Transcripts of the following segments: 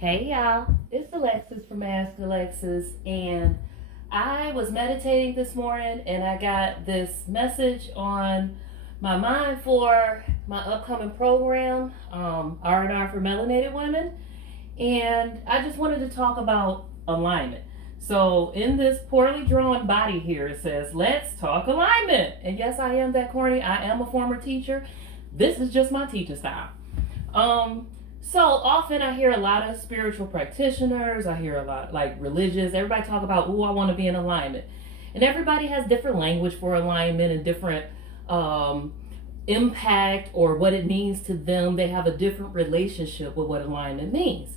Hey y'all, it's Alexis from Ask Alexis, and I was meditating this morning and I got this message on my mind for my upcoming program, R&R for Melanated Women, and I just wanted to talk about alignment. So in this poorly drawn body here, it says, let's talk alignment. And yes, I am that corny. I am a former teacher. This is just my teaching style. So often I hear a lot of spiritual practitioners, I hear a lot like religious, everybody talk about, ooh, I want to be in alignment. And everybody has different language for alignment and different impact or what it means to them. They have a different relationship with what alignment means.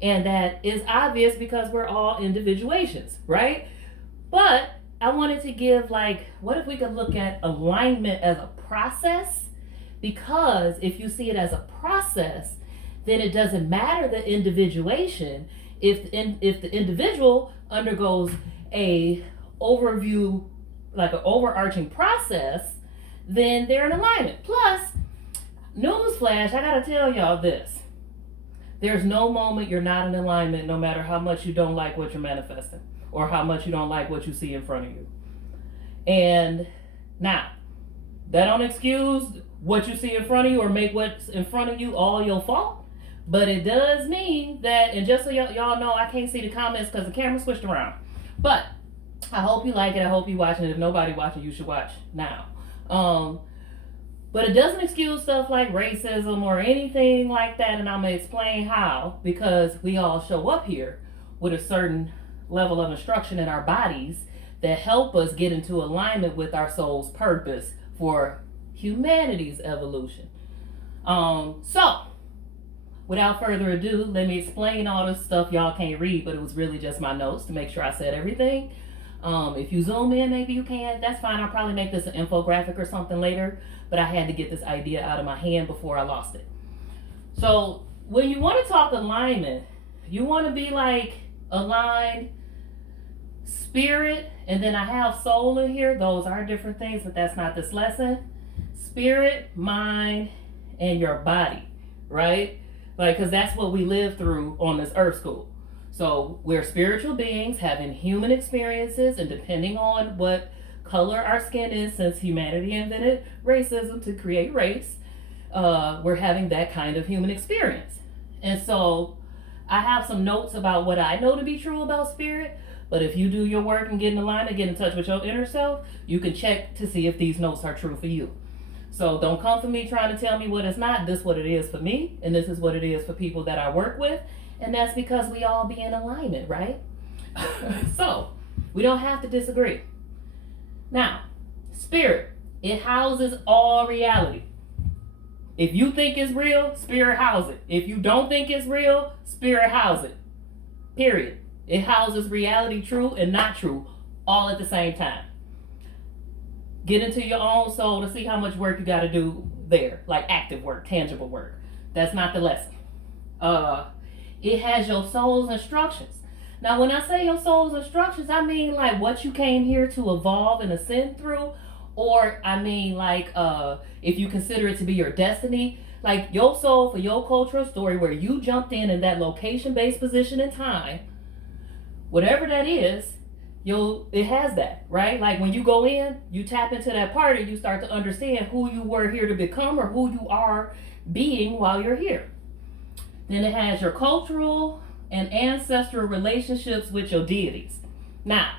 And that is obvious because we're all individuations, right? But I wanted to give what if we could look at alignment as a process? Because if you see it as a process, then it doesn't matter the individuation. If the individual undergoes a overview, like an overarching process, then they're in alignment. Plus, newsflash, I gotta tell y'all this. There's no moment you're not in alignment, no matter how much you don't like what you're manifesting or how much you don't like what you see in front of you. And now, that don't excuse what you see in front of you or make what's in front of you all your fault. But it does mean that, and just so y'all know, I can't see the comments because the camera switched around. But I hope you like it. I hope you're watching it. If nobody watching, you should watch now. But it doesn't excuse stuff like racism or anything like that. And I'm going to explain how. Because we all show up here with a certain level of instruction in our bodies that help us get into alignment with our soul's purpose for humanity's evolution. So, without further ado, let me explain all this stuff y'all can't read, but it was really just my notes to make sure I said everything. If you zoom in, maybe you can. That's fine. I'll probably make this an infographic or something later, but I had to get this idea out of my hand before I lost it. So when you want to talk alignment, you want to be aligned spirit, and then I have soul in here. Those are different things, but that's not this lesson. Spirit, mind, and your body, right? Because that's what we live through on this earth school. So we're spiritual beings having human experiences, and depending on what color our skin is, since humanity invented racism to create race, we're having that kind of human experience. And so I have some notes about what I know to be true about spirit, but if you do your work and get in alignment, get in touch with your inner self, you can check to see if these notes are true for you. So don't come for me trying to tell me what it's not. This is what it is for me, and this is what it is for people that I work with, and that's because we all be in alignment, right? So we don't have to disagree. Now, spirit, it houses all reality. If you think it's real, spirit house it. If you don't think it's real, spirit house it. Period. It houses reality, true and not true, all at the same time. Get into your own soul to see how much work you got to do there, like active work, tangible work. That's not the lesson. It has your soul's instructions. Now, when I say your soul's instructions, I mean what you came here to evolve and ascend through, or I mean if you consider it to be your destiny, like your soul for your cultural story where you jumped in that location-based position in time, whatever that is. It has that, right? Like when you go in, you tap into that part and you start to understand who you were here to become or who you are being while you're here. Then it has your cultural and ancestral relationships with your deities. Now,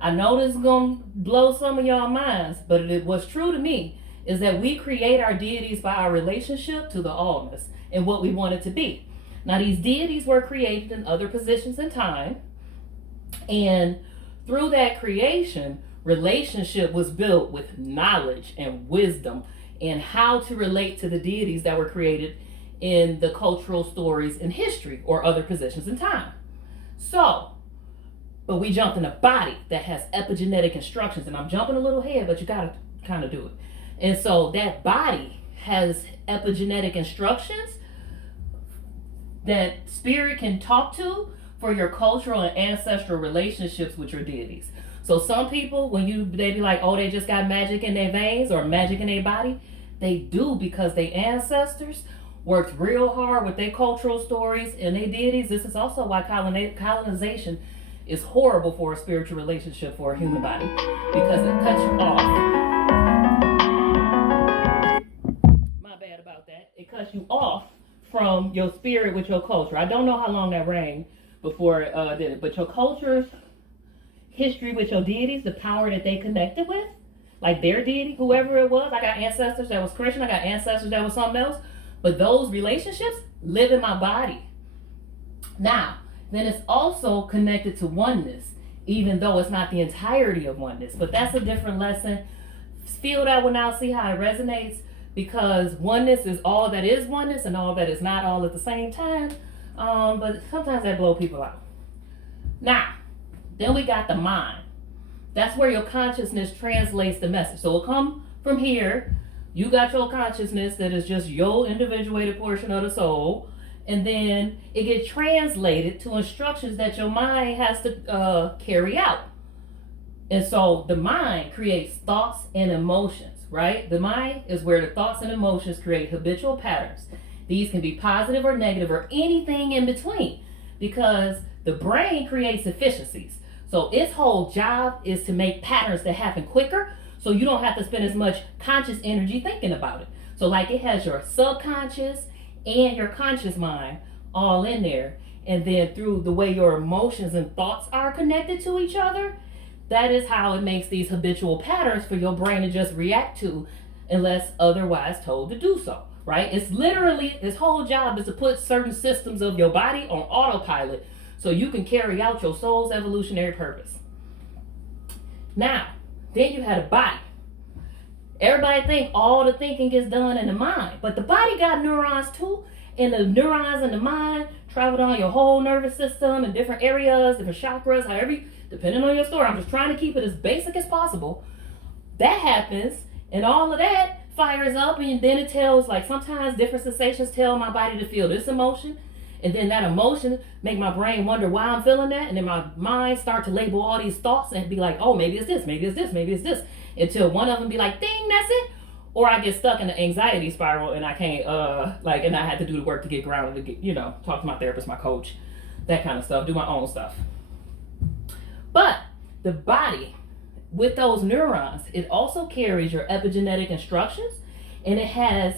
I know this is going to blow some of y'all minds, but what's true to me is that we create our deities by our relationship to the allness and what we want it to be. Now, these deities were created in other positions in time, and through that creation, relationship was built with knowledge and wisdom and how to relate to the deities that were created in the cultural stories in history or other positions in time. So, but we jumped in a body that has epigenetic instructions, and I'm jumping a little ahead, but you gotta kind of do it. And so that body has epigenetic instructions that spirit can talk to for your cultural and ancestral relationships with your deities. So some people, they be like, oh, they just got magic in their veins or magic in their body, they do because their ancestors worked real hard with their cultural stories and their deities. This is also why colonization is horrible for a spiritual relationship for a human body, because it cuts you off. My bad about that. It cuts you off from your spirit with your culture. I don't know how long that reigned before it did it, but your culture's history with your deities, the power that they connected with, like their deity, whoever it was. I got ancestors that was Christian, I got ancestors that was something else, but those relationships live in my body. Now, then it's also connected to oneness, even though it's not the entirety of oneness. But that's a different lesson. Feel that one out, see how it resonates, because oneness is all that is oneness and all that is not all at the same time. But sometimes that blow people out. Now, then we got the mind. That's where your consciousness translates the message. So it'll come from here. You got your consciousness that is just your individuated portion of the soul. And then it gets translated to instructions that your mind has to carry out. And so the mind creates thoughts and emotions, right? The mind is where the thoughts and emotions create habitual patterns. These can be positive or negative or anything in between, because the brain creates efficiencies. So its whole job is to make patterns that happen quicker, so you don't have to spend as much conscious energy thinking about it. So like it has your subconscious and your conscious mind all in there. And then through the way your emotions and thoughts are connected to each other, that is how it makes these habitual patterns for your brain to just react to, unless otherwise told to do so, right? It's literally, its whole job is to put certain systems of your body on autopilot so you can carry out your soul's evolutionary purpose. Now, then you had a body. Everybody think all the thinking gets done in the mind, but the body got neurons too, and the neurons in the mind travel down your whole nervous system in different areas, different chakras, however, depending on your story. I'm just trying to keep it as basic as possible. That happens, and all of that fires up, and then it tells, like sometimes different sensations tell my body to feel this emotion, and then that emotion make my brain wonder why I'm feeling that, and then my mind start to label all these thoughts and be like, oh, maybe it's this, maybe it's this, maybe it's this, until one of them be like, ding, that's it. Or I get stuck in the anxiety spiral and I can't, and I had to do the work to get grounded, to get, talk to my therapist, my coach, that kind of stuff, do my own stuff. But the body, with those neurons, it also carries your epigenetic instructions, and it has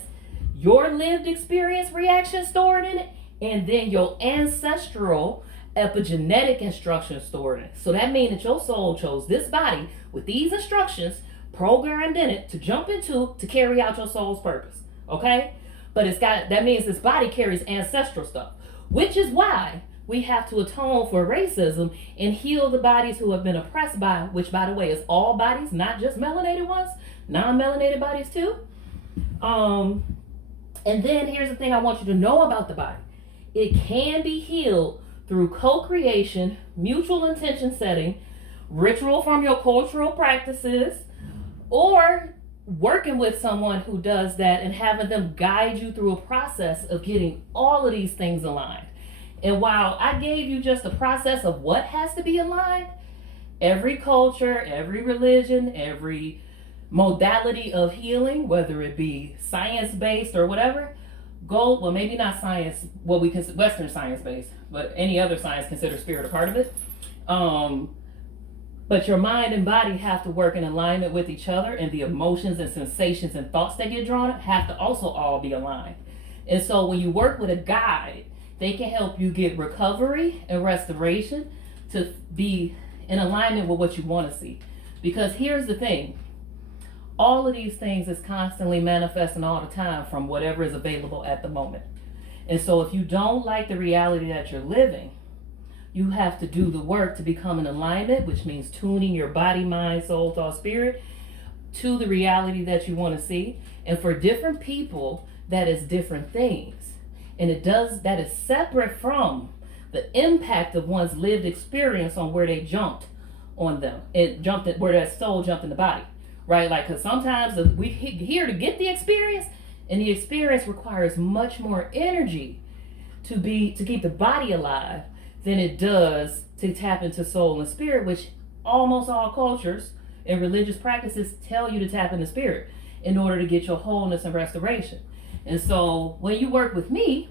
your lived experience reaction stored in it, and then your ancestral epigenetic instructions stored in it. So that means that your soul chose this body with these instructions programmed in it to jump into to carry out your soul's purpose. Okay? But that means this body carries ancestral stuff, which is why we have to atone for racism and heal the bodies who have been oppressed by, which by the way is all bodies, not just melanated ones, non-melanated bodies too. And then here's the thing I want you to know about the body. It can be healed through co-creation, mutual intention setting, ritual from your cultural practices, or working with someone who does that and having them guide you through a process of getting all of these things aligned. And while I gave you just a process of what has to be aligned, every culture, every religion, every modality of healing, whether it be science-based or whatever, well, maybe not science, what we consider Western science-based, but any other science considers spirit a part of it. But your mind and body have to work in alignment with each other, and the emotions and sensations and thoughts that get drawn have to also all be aligned. And so when you work with a guide, they can help you get recovery and restoration to be in alignment with what you want to see. Because here's the thing, all of these things is constantly manifesting all the time from whatever is available at the moment. And so if you don't like the reality that you're living, you have to do the work to become in alignment, which means tuning your body, mind, soul, thought, spirit to the reality that you want to see. And for different people, that is different things. And that is separate from the impact of one's lived experience on where they jumped on them. Where that soul jumped in the body, right? Like, because sometimes we here to get the experience, and the experience requires much more energy to keep the body alive than it does to tap into soul and spirit, which almost all cultures and religious practices tell you to tap into spirit in order to get your wholeness and restoration. And so when you work with me,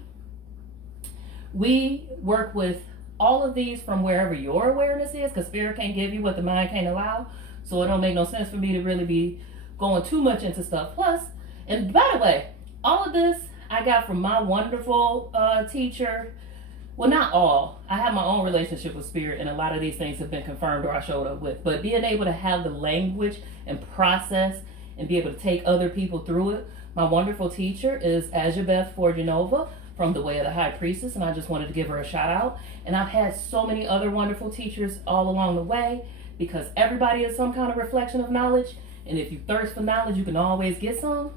we work with all of these from wherever your awareness is, because spirit can't give you what the mind can't allow. So it don't make no sense for me to really be going too much into stuff. Plus, and by the way, all of this I got from my wonderful teacher. Well, not all. I have my own relationship with spirit, and a lot of these things have been confirmed or I showed up with. But being able to have the language and process and be able to take other people through it. My wonderful teacher is Azabeth Forjanova from The Way of the High Priestess, and I just wanted to give her a shout out. And I've had so many other wonderful teachers all along the way, because everybody is some kind of reflection of knowledge. And if you thirst for knowledge, you can always get some.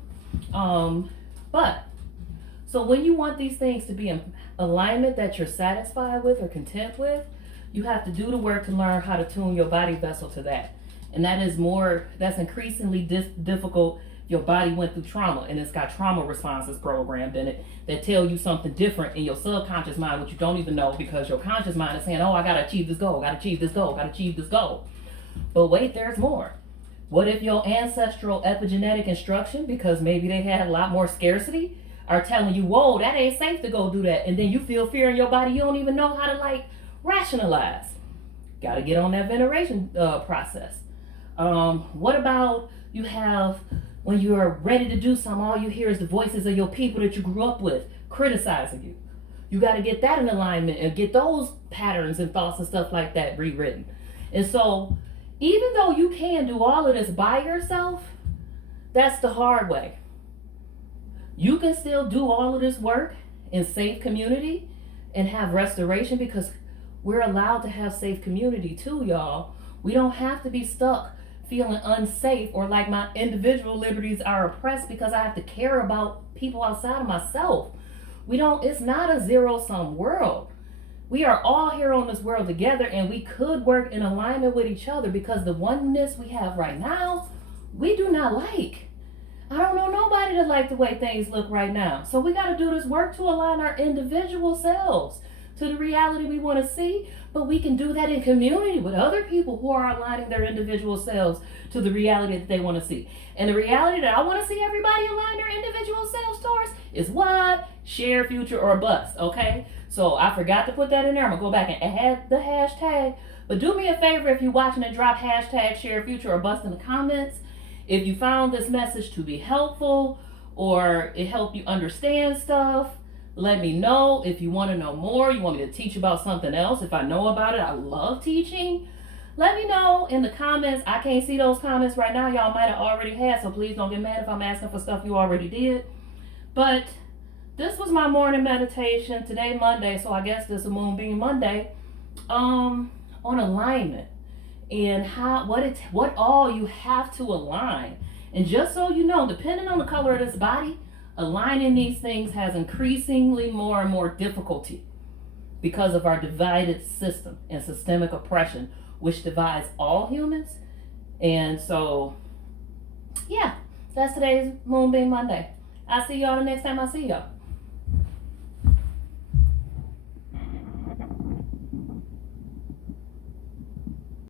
So when you want these things to be in alignment that you're satisfied with or content with, you have to do the work to learn how to tune your body vessel to that. And that's increasingly difficult. Your body went through trauma, and it's got trauma responses programmed in it that tell you something different in your subconscious mind, which you don't even know, because your conscious mind is saying, oh, I gotta achieve this goal, gotta achieve this goal, gotta achieve this goal. But wait, there's more. What if your ancestral epigenetic instruction, because maybe they had a lot more scarcity, are telling you, whoa, that ain't safe to go do that, and then you feel fear in your body, you don't even know how to rationalize. Gotta get on that veneration process. What about you have, when you're ready to do something, all you hear is the voices of your people that you grew up with criticizing you. You got to get that in alignment and get those patterns and thoughts and stuff like that rewritten. And so, even though you can do all of this by yourself, that's the hard way. You can still do all of this work in safe community and have restoration, because we're allowed to have safe community too, y'all. We don't have to be stuck feeling unsafe or like my individual liberties are oppressed because I have to care about people outside of myself. It's not a zero-sum world. We are all here on this world together, and we could work in alignment with each other, because the oneness we have right now, we do not like. I don't know nobody that like the way things look right now. So we got to do this work to align our individual selves to the reality we want to see, but we can do that in community with other people who are aligning their individual selves to the reality that they want to see. And the reality that I want to see everybody align their individual selves towards is what? Share, future, or bust, okay? So I forgot to put that in there. I'm going to go back and add the hashtag. But do me a favor, if you're watching, and drop hashtag share, future, or bust in the comments. If you found this message to be helpful or it helped you understand stuff, let me know. If you want to know more, you want me to teach about something else, if I know about it, I love teaching. Let me know in the comments. I can't see those comments right now. Y'all might have already had, so please don't get mad if I'm asking for stuff you already did. But this was my morning meditation. Today, Monday, so I guess this is a Moonbeam Monday, on alignment and what all you have to align. And just so you know, depending on the color of this body, aligning these things has increasingly more and more difficulty because of our divided system and systemic oppression, which divides all humans. And so, yeah, that's today's Moonbeam Monday. I'll see y'all the next time I see y'all.